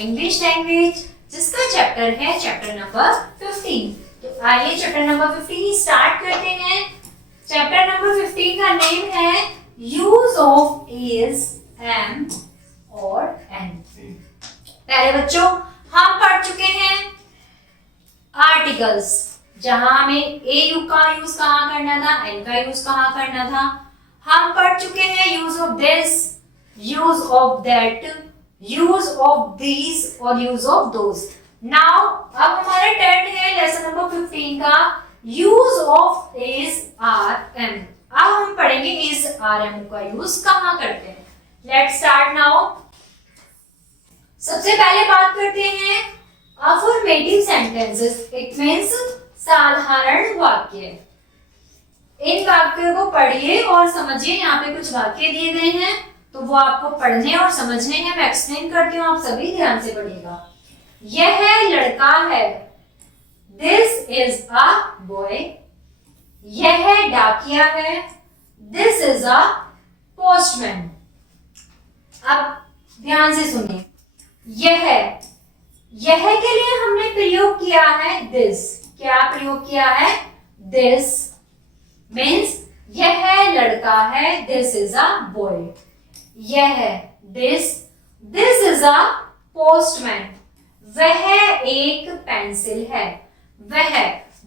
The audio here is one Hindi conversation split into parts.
इंग्लिश लैंग्वेज, जिसका चैप्टर है चैप्टर नंबर 15। तो आइए चैप्टर नंबर 15 स्टार्ट करते हैं। चैप्टर नंबर 15 का नेम है यूज ऑफ इज, एम और एन। पहले बच्चों हम पढ़ चुके हैं आर्टिकल्स, जहां हमें ए यू का यूज कहाँ करना था, एन का यूज कहाँ करना था। हम पढ़ चुके हैं use of this, use of that, use of these और यूज ऑफ दोज। नाउ अब हमारा टर्न है लेसन नंबर 15 का use of is, are, am. अब हम पढ़ेंगे इज, आर, एम का यूज कहाँ करते हैं। Let's start now. सबसे पहले बात करते हैं अफर्मेटिव सेंटेंसेस। इट मींस साधारण वाक्य। इन वाक्यों को पढ़िए और समझिए। यहाँ पे कुछ वाक्य दिए गए हैं तो वो आपको पढ़ने और समझने हैं। मैं एक्सप्लेन करती हूँ, आप सभी ध्यान से पढ़िएगा। यह लड़का है, दिस इज अ बॉय। यह डाकिया है, दिस इज अ पोस्टमैन। अब ध्यान से सुनिए। यह के लिए हमने प्रयोग किया है दिस। क्या प्रयोग किया है? दिस मीन्स यह लड़का है, दिस इज अ बॉय। यह दिस इज अ पोस्टमैन। वह एक पेंसिल है। वह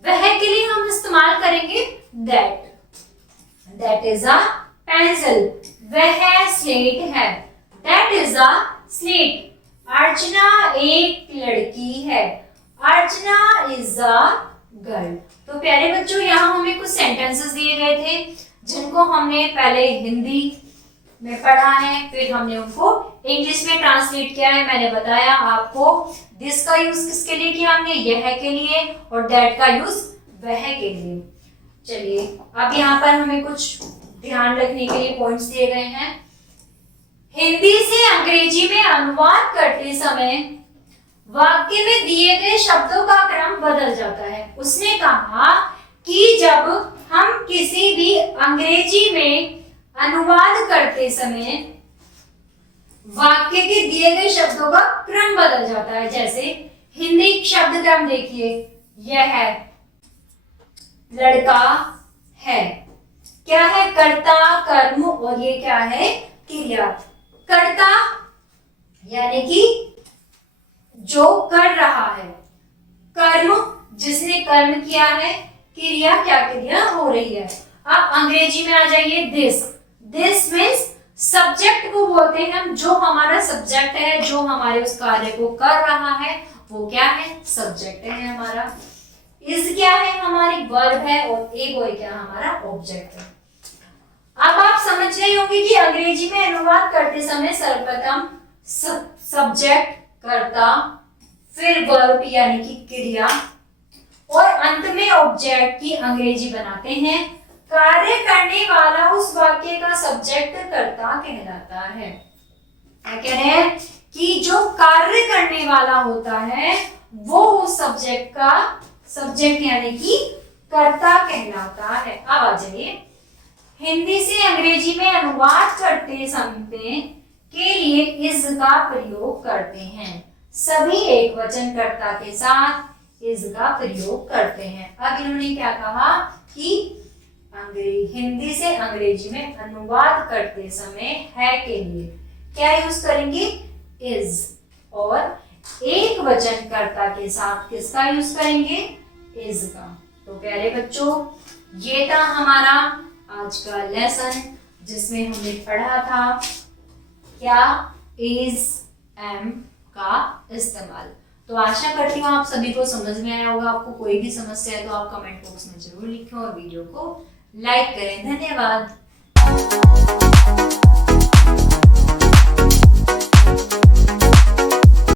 के लिए हम इस्तेमाल करेंगे दैट इज अ पेंसिल। वह स्लेट है, दैट इज अ स्लेट। अर्चना एक लड़की है, अर्चना इज अ गर्ल। तो प्यारे बच्चों, यहाँ हमें कुछ सेंटेंसेस दिए गए थे जिनको हमने पहले हिंदी में पढ़ा है, फिर हमने उनको इंग्लिश में ट्रांसलेट किया है। मैंने बताया आपको दिस का यूज किसके लिए किया हमने, यह के लिए, और दैट का यूज वह के लिए। चलिए अब यहाँ पर हमें कुछ ध्यान रखने के लिए पॉइंट्स दिए गए हैं। हिंदी से अंग्रेजी में अनुवाद करते समय वाक्य में दिए गए शब्दों का क्रम बदल जाता है। उसने कहा कि जब हम किसी भी अंग्रेजी में अनुवाद करते समय वाक्य के दिए गए शब्दों का क्रम बदल जाता है। जैसे हिंदी शब्द क्रम देखिए, यह लड़का है, क्या है? कर्ता, कर्म, और ये क्या है? क्रिया। कर्ता यानी कि जो कर रहा है, कर्म जिसने कर्म किया है, क्रिया क्या क्रिया हो रही है। अब अंग्रेजी में आ जाइए दिस मीन्स सब्जेक्ट को बोलते हैं हम। जो हमारा सब्जेक्ट है, जो हमारे उस कार्य को कर रहा है, वो क्या है? सब्जेक्ट है हमारा। इज क्या है? हमारी वर्ब है, और ए बॉय क्या हमारा ऑब्जेक्ट है। अब आप समझ रहे होंगे कि अंग्रेजी में अनुवाद करते समय सर्वप्रथम सब्जेक्ट, कर्ता, फिर वर्ब यानी कि क्रिया, और अंत में ऑब्जेक्ट की अंग्रेजी बनाते हैं। कार्य करने वाला उस वाक्य का सब्जेक्ट कर्ता कहलाता है। क्या कह रहे हैं कि जो कार्य करने वाला होता है वो उस सब्जेक्ट का सब्जेक्ट यानी कि कर्ता कहलाता है। अब आ जाइए, हिंदी से अंग्रेजी में अनुवाद करते समय के लिए इज का प्रयोग करते हैं। सभी एक वचन कर्ता के साथ इज का प्रयोग करते हैं। अब इन्होंने क्या कहा कि हिंदी से अंग्रेजी में अनुवाद करते समय है के लिए क्या यूज करेंगे? इज। और एक वचन कर्ता के साथ किसका यूज करेंगे? इज का। तो प्यारे बच्चों, ये था हमारा आज का लेसन, जिसमें हमने पढ़ा था क्या? इज, एम का इस्तेमाल। तो आशा करती हूँ आप सभी को समझ में आया होगा। आपको कोई भी समस्या है तो आप कमेंट बॉक्स में जरूर लिखें और वीडियो को लाइक करें। धन्यवाद।